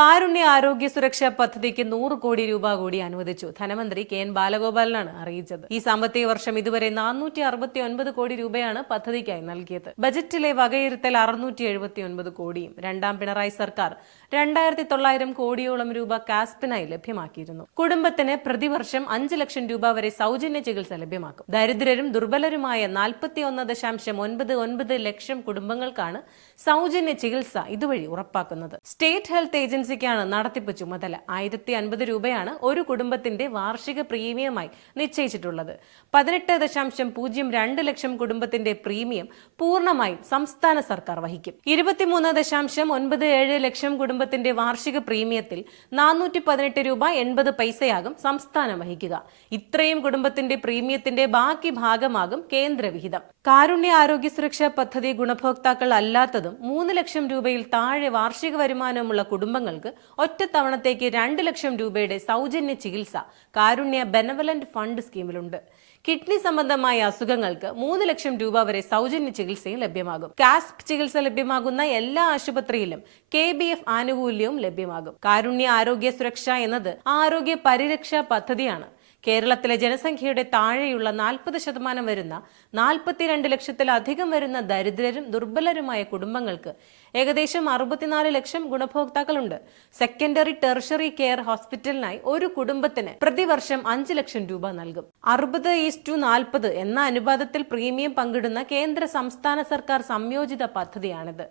കാരുണ്യ ആരോഗ്യ സുരക്ഷാ പദ്ധതിക്ക് 100 കോടി രൂപ കൂടി അനുവദിച്ചു. ധനമന്ത്രി കെ എൻ ബാലഗോപാലനാണ് അറിയിച്ചത്. ഈ സാമ്പത്തിക വർഷം ഇതുവരെ 469 കോടി രൂപയാണ് പദ്ധതിക്കായി നൽകിയത്. ബജറ്റിലെ വകയിരുത്തൽ 679 കോടിയും. രണ്ടാം പിണറായി സർക്കാർ 2900 കോടിയോളം രൂപ കാസ്പിനായി ലഭ്യമാക്കിയിരുന്നു. കുടുംബത്തിന് പ്രതിവർഷം 5 ലക്ഷം രൂപ വരെ സൗജന്യ ചികിത്സ ലഭ്യമാക്കും. ദരിദ്രരും ദുർബലരുമായ 41.99 ലക്ഷം കുടുംബങ്ങൾക്കാണ് സൗജന്യ ചികിത്സ ഇതുവഴി ഉറപ്പാക്കുന്നത്. സ്റ്റേറ്റ് ഹെൽത്ത് ഏജൻസിക്കാണ് നടത്തിപ്പ് ചുമതല. 1050 രൂപയാണ് ഒരു കുടുംബത്തിന്റെ വാർഷിക പ്രീമിയമായി നിശ്ചയിച്ചിട്ടുള്ളത്. 18.02 ലക്ഷം കുടുംബത്തിന്റെ പ്രീമിയം പൂർണ്ണമായും സംസ്ഥാന സർക്കാർ വഹിക്കും. 23.97 ലക്ഷം കുടുംബത്തിന്റെ വാർഷിക പ്രീമിയത്തിൽ 418 രൂപ 80 പൈസയാകും സംസ്ഥാനം വഹിക്കുക. ഇത്രയും കുടുംബത്തിന്റെ പ്രീമിയത്തിന്റെ ബാക്കി ഭാഗമാകും കേന്ദ്ര വിഹിതം. കാരുണ്യ ആരോഗ്യ സുരക്ഷാ പദ്ധതി ഗുണഭോക്താക്കൾ അല്ലാത്തതും 3 ലക്ഷം രൂപയിൽ താഴെ വാർഷിക വരുമാനമുള്ള കുടുംബങ്ങൾക്ക് ഒറ്റത്തവണത്തേക്ക് 2 ലക്ഷം രൂപയുടെ സൗജന്യ ചികിത്സ കാരുണ്യ ബെനവലന്റ് ഫണ്ട് സ്കീമിലുണ്ട്. കിഡ്നി സംബന്ധമായ അസുഖങ്ങൾക്ക് 3 ലക്ഷം രൂപ വരെ സൗജന്യ ചികിത്സയും ലഭ്യമാകും. കാസ്പ് ചികിത്സ ലഭ്യമാകുന്ന എല്ലാ ആശുപത്രിയിലും KBF ആനുകൂല്യവും ലഭ്യമാകും. കാരുണ്യ ആരോഗ്യ സുരക്ഷ എന്നത് ആരോഗ്യ പരിരക്ഷാ പദ്ധതിയാണ്. കേരളത്തിലെ ജനസംഖ്യയുടെ താഴെയുള്ള 40% വരുന്ന 42 ലക്ഷത്തിലധികം വരുന്ന ദരിദ്രരും ദുർബലരുമായ കുടുംബങ്ങൾക്ക് ഏകദേശം 64 ലക്ഷം ഗുണഭോക്താക്കളുണ്ട്. സെക്കൻഡറി ടെർഷറി കെയർ ഹോസ്പിറ്റലിനായി ഒരു കുടുംബത്തിന് പ്രതിവർഷം 5 ലക്ഷം രൂപ നൽകും. 60:40 എന്ന അനുപാതത്തിൽ പ്രീമിയം പങ്കിടുന്ന കേന്ദ്ര സംസ്ഥാന സർക്കാർ സംയോജിത പദ്ധതിയാണിത്.